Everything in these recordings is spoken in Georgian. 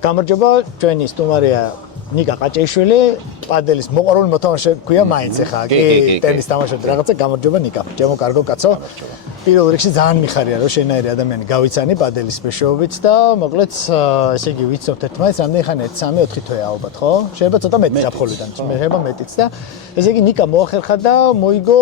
გამარჯობა, ჩვენი სტუმარია ნიკა ყაჭეიშვილი, პადელის მოყვარული მოთამაშე ქვია მაინც ახლა. კი, ტენის თამაშობდი რაღაცა, გამარჯობა ნიკა. ჩემო კარგო კაცო. პირველ რიგში ძალიან მიხარია, რომ შენაირი ადამიანი გავიცანი პადელის მეშვეობით და მოკლედ ესე იგი ვიცნობთ ერთმანეთს, რამდენი ხანი 3-4 თვეა ალბათ, ხო? შეიძლება ცოტა მეტი საფხოლიდან, შეიძლება მეტიც და ესე იგი ნიკა მოახერხა და მოიგო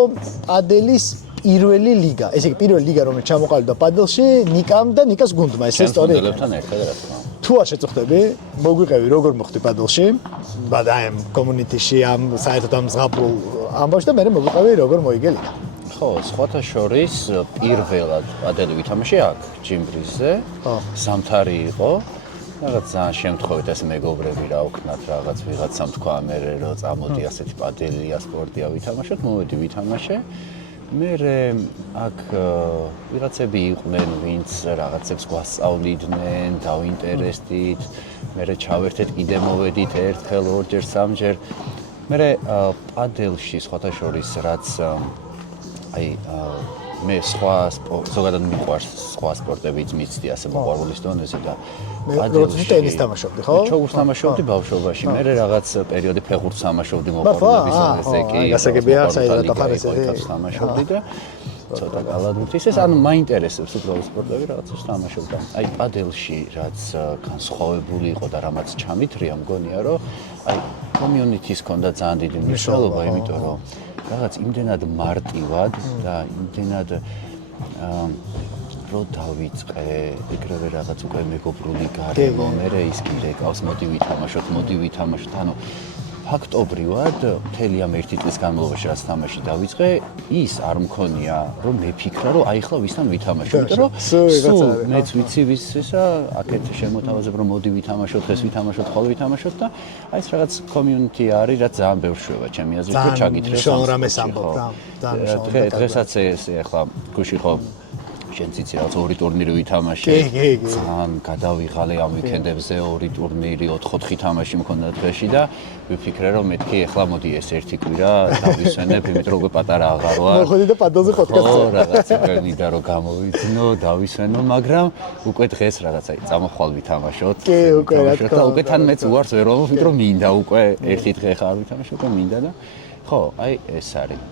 პადელის პირველი ლიგა. ესე იგი პირველი ლიგა, რომელიც ჩამოყალიბდა პადელში, ნიკამ და ნიკას გუნდმა, ეს ისტორია. შენთან ერთად რა თქმა უნდა. თუ არ შეწუხდები, მოგვიყევი როგორ მოხდი პადელში, ბადაემ კომუნიტიში ამ საერთოდ ამ ზღაპრულ ამბავში და მე მოგვიყევი როგორ მოიგე ლიგა. ხო, სხვათა შორის პირველად პადელი ვითამაშე აქ, ჯიმბრიზზე. ზამთარი იყო. რაღაც ძალიან შემთხვევით ეს მეგობრები რა ვქნათ, რაღაც ვიღაცამ თქვა მე რომ წამოდი ასეთი პადელია, სპორტია ვითამაშოთ, მოვედი ვითამაშე. მე აქ ვიღაცები იყვნენ, ვინც რაღაცებს გვასწავლიდნენ, დავინტერესდით. მე ჩავერთეთ, კიდე მოვედით ერთხელ, ორჯერ, სამჯერ. მე პადელში სხვათა შორის რაც აი მე სხვა ზოგადად მიყვარს სხვა სპორტებიც მიცდი ასე მოყვარულის დონეზე და პადელში ტენის თამაშობდი, ხო? ჩოგურს თამაშობდი ბავშვობაში. მე რაღაც პერიოდი ფეხბურთს თამაშობდი მოყვარულების დონეზე კი. გასაგებია, საერთოდ ახალ თამაშობდი და ცოტა კალათბურთის ეს ანუ მაინტერესებს უბრალოდ სპორტები რაღაცას თამაშობდა. აი პადელში რაც განსხვავებული იყო და რამაც ჩამითრია მგონია რომ აი კომიუნიტის ჰქონდა ძალიან დიდი მნიშვნელობა, იმიტომ რომ რაღაც იმდენად მარტივად და იმდენად რო დავიწყე, ეგრევე რაღაც უკვე მეგობრული გარემო, მე ის კიდე ყავს, მოდი ვითამაშოთ, ანუ ფაქტობრივად მთელი ამ 1 წლის განმავლობაში რაც თამაში დავიწყე, ის არ მქონია, რომ მეფიქრა, რომ აი ხლა ვისთან ვითამაშო, იმიტომ რომ მეც ვიცი ვის ისა, აქეთ შემოთავაზებ, რომ მოდი ვითამაშოთ, დღეს ვითამაშოთ, ხოლმე ვითამაშოთ და აი ეს რაღაც კომიუნიტი არის, რაც ძალიან ბევრს შვება, ჩემი აზრით, რომ ჩაგითხრეს. დღესაც ეს ახლა გუში ხო შენ ციცი რაღაც 2 ტურნირი ვითამაშე. ძალიან გადავიღალე ამ ვიკენდებზე 2 ტურნირი, 4 თამაში მქონდა დღეში და ვიფიქრე რომ მეთქი ახლა მოდი ეს ერთი კვირა დავისვენებ, იმიტომ რომ უკვე პატარა აღარ ვარ. მოხდი და პადელზე პოდკასტზე. რაღაც იგნიდა რომ გამოვიძნო, დავისვენო, მაგრამ უკვე დღეს რაღაცა წამოხვალ ვითამაშოთ. კი, უკვე რა თქმა უნდა. უკვე თან მეც უარს ვერ ვამბობ, იმიტომ რომ მინდა უკვე ერთი დღე ხარ ვითამაშე, უკვე მინდა და ხო, აი ეს არის.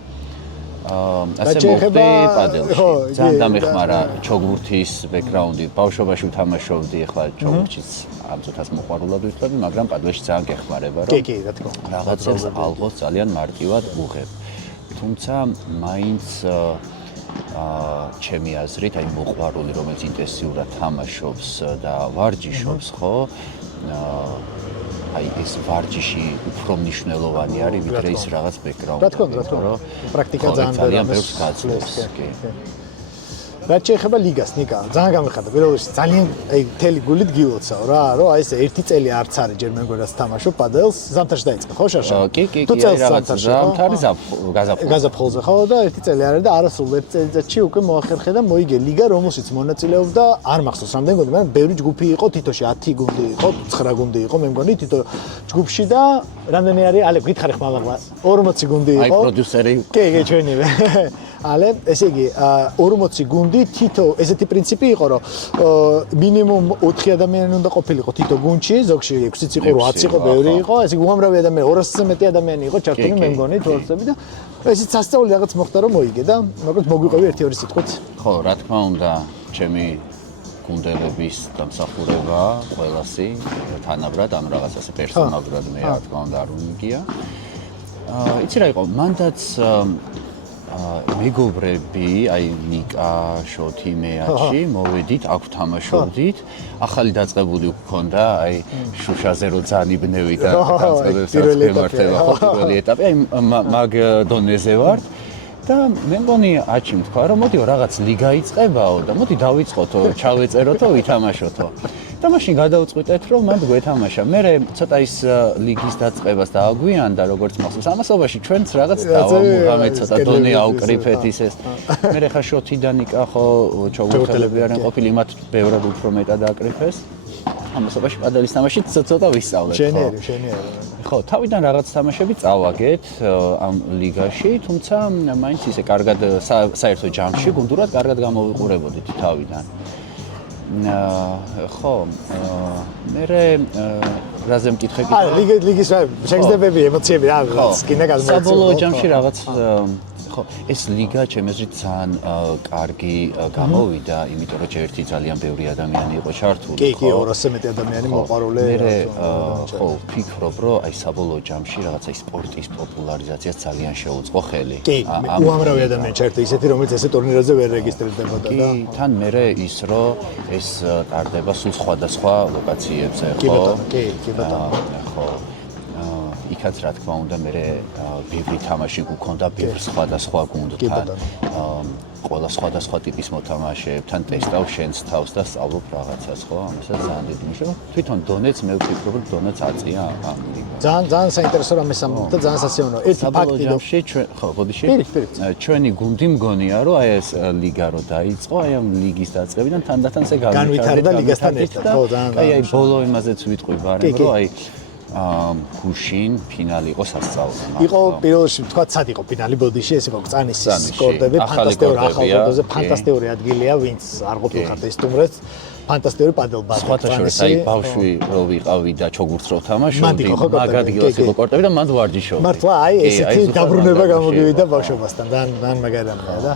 ასე მოხდი პადელში. ძალიან დამეხმარა ჩოგურთის ბექგრაუნდი. ბავშვობაში ვთამაშობდი, ახლა ჩოგურთშიც ამ წუთას მოყვარულად ვიწვევდი, მაგრამ პადელში ძალიან გეხმარება, რომ კი, რა თქმა უნდა. რაღაცებს ალღოს ძალიან მარტივად უღებ. თუმცა მაინც ჩემი აზრით, აი მოყვარული, რომელიც ინტენსიურად თამაშობს და ვარჯიშობს, ხო? აი ეს ვარჯიში უფრო მნიშვნელოვანი არის, ვიდრე ის რაღაც ბექგრაუნდი. რა თქმა უნდა, პრაქტიკა ძალიან ბევრს გაძლევს, კი. რაც შეეხება ლიგას, ნიკა, ძალიან გამიხარდა. პირველ რიგში ძალიან აი მთელი გულით გილოცავ რა, რომ აი ეს 1 წელი არც არის ჯერ მეგობრას თამაშობ პადელს, ზამთარში დაიწყე, ხო შარშა? კი, რაღაც ზამთარი გაზაფხულზე ხო და 1 წელი არის და არასრულ 1 წელიწადში უკვე მოახერხე და მოიგე ლიგა, რომელშიც მონაწილეობდა არ მახსოვს რამდენი გუნდი, მაგრამ ბევრი ჯგუფი იყო, თითოში 10 გუნდი იყო, 9 გუნდი იყო, მე მგონი თითო ჯგუფში და რამდენი არის, ალე გითხარი ხმალაღლა 40 გუნდი იყო. აი პროდიუსერი. კი, ჩვენივე. ალე, ესე იგი 40 გუნდი თითო ესეთი პრინციპი იყო, რომ მინიმუმ 4 ადამიანი უნდა ყოფილიყო თითო გუნდში, ზოგში 6-იც იყო, 8-იც იყო, ბევრი იყო, ესე იგი უამრავი ადამიანი, 200-ზე მეტი ადამიანი იყო ჩართული, მე მგონი თვალსები და ესეც სასწაული რაღაც მოხდა რომ მოიგე და მოკლედ მოგვიყევი 1-2 სიტყვით. ხო, რა თქმა უნდა, ჩემი გუნდელების დამსახურება ყველასი თანაბრად, ანუ რაღაც ასე პერსონალურად მე რა თქმა უნდა არ უნიკია. იცი რა იყო, მანდაც მეგობრები, აი ნიკა, შოთი, მეაჩი, მოვედით, აქ ვთამაშობდით. ახალი დაწყებული გვქონდა, აი შუშაზე რო ძალიბნევი და დაწყებებს რაც გემართება, ხო, პირველი ეტაპი, აი მაგ დონეზე ვარ. და მე მგონი აჩი თქვა რომ მოდიო რაღაც ლიგა იწყებაო და მოდი დავიწყოთო, ჩავეწეროთო, ვითამაშოთო. და მაშინ გადავწყვიტეთ რომ მანდ გვეთამაშა. მე ცოტა ის ლიგის დაწყებას დააგვიანდა როგორც მახსოვს. ამასობაში ჩვენც რაღაც დავამუღამეთ ცოტა დონე აუკრიფეთ ისეს. მე ხა შოთი და ნიკა ხო ჩოგურთელები არიან ყოფილი, მათ ბევრად უფრო მეტად აკრიფეს. ამასობაში პადელის თამაში ცოტა ვისწავლეთ, ხო. შენიერი. ხო, თავიდან რაღაც თამაშები წავაგეთ ამ ლიგაში, თუმცა მაინც ისე კარგად საერთო ჯამში გუნდურად კარგად გამოვიყურებოდით თავიდან. ხო მე რაზე მკითხე ლიგის შეგრძნებები ემოციები რაღაც კიდე გამოიწვია საბოლოო ჯამში რაღაც ხო ეს ლიგა ჩემს აზრით ძალიან კარგი გამოვიდა იმიტომ რომ ერთი ძალიან ბევრი ადამიანი იყო ჩართული კი 200-ზე მეტი ადამიანი მოყვარული მე ხო ვფიქრობ რომ აი საბოლოო ჯამში რაღაცა სპორტის პოპულარიზაციას ძალიან შეუწყო ხელი კი უამრავი ადამიანი ჩართო ისეთი რომელიც ესე ტურნირებზე ვერ რეგისტრირდებოდა და თან მე ის რომ ეს ტარდება სულ სხვადასხვა ლოკაციებზე ხო კი ბატონო ხო იქაც რა თქმა უნდა მე ბევრი თამაში გქონდა ბევრ სხვადასხვა გუნდთან ყველა სხვადასხვა ტიპის მოთამაშეებთან ტესტავ შენს თავს და სწავლობ რაღაცას ხო ამასაც ძალიან დიდი ნიშნა თვითონ დონეც მე ვფიქრობ რომ დონეც აწია ამ ძალიან საინტერესო რამე სამბობ და ძალიან სასიამოვნო ერთი ფაქტი რომ ხო ბოდიში ჩვენი გუნდი მგონია რომ აი ეს ლიგა რო დაიწყო აი ამ ლიგის დაწყებიდან თანდათან ესე განვითარდა ლიგასთან ერთად ხო ძალიან აი ბოლო იმაზეც ვიტყვი ბარემ რომ აი გუშინ ფინალი იყო სასწაული. იყო პირველში თქვა სად იყო ფინალი ბოდიში, ეს იყო წანისის კორტები, ფანტასტიკური ახალგაზრდაზე, ფანტასტიკური ადგილია, ვინც არ ყოფილიყავთ ეს სტუმრებს. ფანტასტიკური პადელბადი. სხვათა შორის აი ბავშვი რო ვიყავი და ჩოგურთს რო თამაშობდი, მაგ ადგილას იყო კორტები და მანდ ვარჯიშობდი. მართლა აი ესეთი დაბრუნება გამოგივიდა ბავშვობასთან, ძალიან მაგარი რამეა და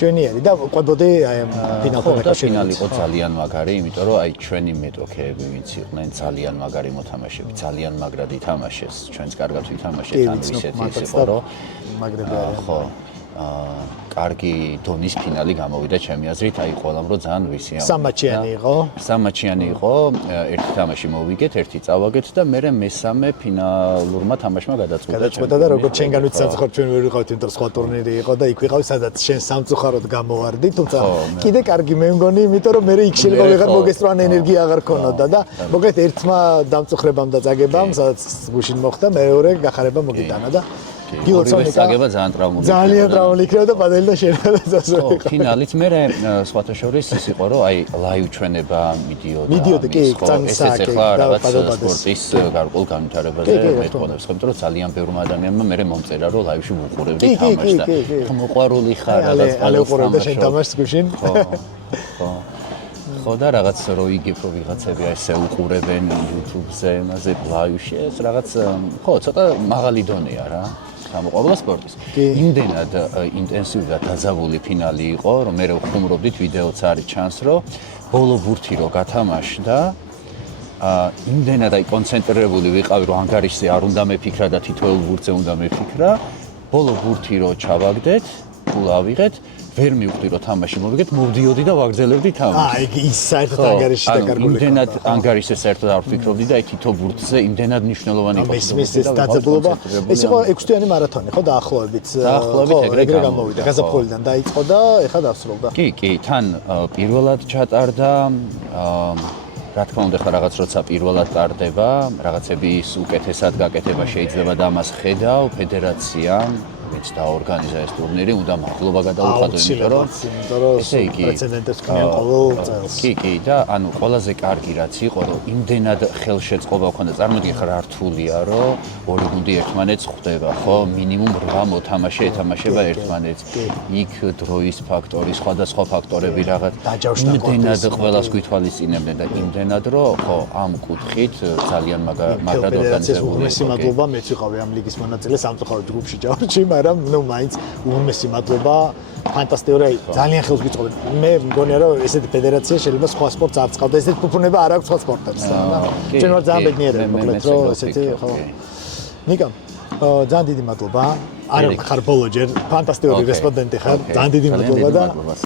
ჩვენიერი და ყვებოდი აი ფინალთან აკავშირებით. ფინალი იყო ძალიან მაგარი, იმიტომ რომ აი ჩვენი მეტოქეები ვინც იყვნენ ძალიან მაგარი მოთამაშეები, ძალიან მაგრად ითამაშეს, ჩვენც კარგად ვითამაშეთ, ან ისეთი იყო რომ მაგრები არიან. ხო. კარგი დონის ფინალი გამოვიდა ჩემი აზრით, აი ყველამ რო ძალიან ვისიამოვნე. სამაჩიანი იყო, ერთი თამაში მოვიგეთ, ერთი წავაგეთ და მე მესამე ფინალურმა თამაშმა გადაწყვეტა. გადაწყვეტა და როგორც შენგან ვიცაცხორ ჩვენ ვერ ვიყავთ, იმიტომ რომ სხვა ტურნირი იყო და იქ ვიყავ, სადაც შენ სამწუხაროდ გამოვარდი, თუმცა კიდე კარგი მე მგონი, იმიტომ რომ მე იქ შეიძლება ვიღარ მოგესწრო ან ენერგია აღარ ქონოდა და მოკლედ ერთმა დამწუხრებამ და წაგებამ, სადაც გუშინ მოხდა, მეორე გახარება მოგიტანა და გილოცონიკა საგება ძალიან ტრავმული იქნება და პადელი და შეიძლება დასწრება. ხო, ფინალით მე სხვათა შორის ის იყო რომ აი ლაივ ჩვენება მიდიოდა კი წამისაკი და სპორტის გარკვეულ განვითარებაზე მეტყონებს, იმიტომ რომ ძალიან ბევრი ადამიანმა მე მომწერა რომ ლაივში ვუყურებდი თამაშს და მოყვარული ხარ რაღაც ალეუყურებდა შენ თამაშს გუშინ. ხო. ხო და რაღაც რო იგებ რომ ვიღაცები ესე უყურებენ YouTube-ზე, მასე ლაივში ეს რაღაც ხო ცოტა მაღალი დონეა რა. გამოყვანა სპორტის. იმდენად ინტენსიური და დაძაბული ფინალი იყო, რომ მე ვხუმრობდით ვიდეოც არის ჩანს, რომ ბოლო ბურთი რო გათამაშდა, იმდენად აი კონცენტრირებული ვიყავი, რომ ანგარიშზე არ უნდა მეფიქრა და თითოეულ ბურთზე უნდა მეფიქრა. ბოლო ბურთი რო ჩავაგდეთ, თუ ავიღეთ, ვერ მივხვდი რომ თამაში მოვიგეთ, მოვდიოდი და ვაგრძელებდი თამაშს. აი ის საერთოდ ანგარიში დაკარგული. იმდენად ანგარიშზე საერთოდ არ ვფიქრობდი და აი თითო ბურთზე იმდენად მნიშვნელოვანი იყო. მის დაძაბულობა. ეს იყო 6 თვიანი მარათონი, ხო დაახლოებით. დაახლოებით ეგრე გამოვიდა. გაზაფხულიდან დაიწყო და ეხლა დასრულდა. კი, თან პირველად ჩატარდა რა თქმა უნდა ხა რაღაც როცა პირველად ტარდება, რაღაცების უკეთესად გაკეთება შეიძლება და ამას ხედავ ფედერაციამ ვინც დაორგანიზა ეს ტურნირი, უნდა მადლობა გადაუხადო, იმიტომ რომ ესე იგი პრეცედენტებს ქმნიან ყოველ წელს. კი, და ანუ ყველაზე კარგი რაც იყო, რომ იმდენად ხელშეწყობა ჰქონდა, წარმოიდგინე ხარ რთულია, რომ ორი გუნდი ერთმანეთს ხვდება, ხო, მინიმუმ 8 მოთამაშე ეთამაშება ერთმანეთს. იქ დროის ფაქტორი, სხვადასხვა ფაქტორები რაღაც იმდენად ყველას გვითვალისწინებდნენ და იმდენად რომ ხო, ამ კუთხით ძალიან მაგრად ორგანიზებული. უმეტესი მადლობა მეც ვიყავი ამ ლიგის მონაწილე სამწუხაროდ ჯგუფში ჯავში, მაგრამ ნუ მაინც უმეტესი მადლობა ფანტასტიკური ძალიან ხელს გიწყობენ. მე მგონია რომ ესეთი ფედერაცია შეიძლება სხვა სპორტს არ წყავდა, ესეთი ფუფუნება არ აქვს სხვა სპორტებს. ჩვენ ვარ ძალიან ბედნიერები, მოკლედ რომ ესეთი ხო. ნიკა, ძალიან დიდი მადლობა. არ ხარ ბოლო ჯერ ფანტასტიკური რესპონდენტი ხარ. ძალიან დიდი მადლობა და